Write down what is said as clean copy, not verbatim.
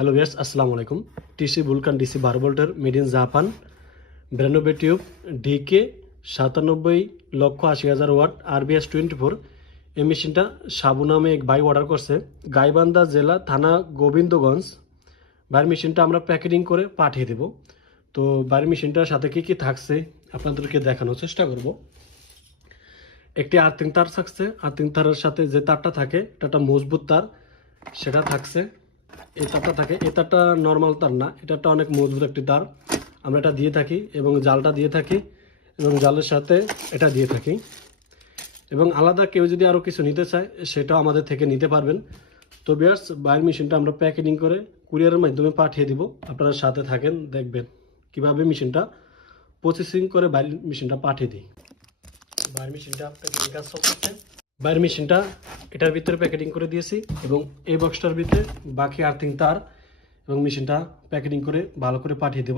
Hello viewers, আসসালামু আলাইকুম। TC ভুলকান DC 12 ভোল্টের made in Japan 92 tube DK 97,80,000 watt RBS 24। এই মেশিনটা সাবু নামে এক ভাই অর্ডার করছে, গাইবান্ধা জেলা, থানা গোবিন্দগঞ্জ। ভাইয়ের মেশিনটা আমরা প্যাকেটিং করে পাঠিয়ে দেব। তো ভাইয়ের মেশিনটার সাথে কী কী থাকছে আপনাদেরকে দেখানোর চেষ্টা করব। একটি আর্থিং তার থাকছে, আর্থিং তারের সাথে যে তারটা থাকে এটা একটা মজবুত তার, সেটা থাকছে। এই তারটা থাকে, এই তারটা নর্মাল তার না, এটা একটা অনেক মজবুত একটি তার। আমরা এটা দিয়ে থাকি এবং জালটা দিয়ে থাকি এবং জালের সাথে এটা দিয়ে থাকি। এবং আলাদা কেউ যদি আরও কিছু নিতে চায় সেটাও আমাদের থেকে নিতে পারবেন। তো ভিউয়ার্স, বাইরের মেশিনটা আমরা প্যাকেটিং করে কুরিয়ারের মাধ্যমে পাঠিয়ে দিব। আপনারা সাথে থাকেন, দেখবেন কিভাবে মেশিনটা প্রসেসিং করে বাইরের মেশিনটা পাঠিয়ে দিই। বাইরের মেশিনটা প্যাকেটিং কাজ চলছে। বাইরের মেশিনটা এটার ভিতরে প্যাকেটিং করে দিয়েছি এবং এই বক্সটার ভিতরে বাকি আর্থিং তার এবং মেশিনটা প্যাকেটিং করে ভালো করে পাঠিয়ে দেব।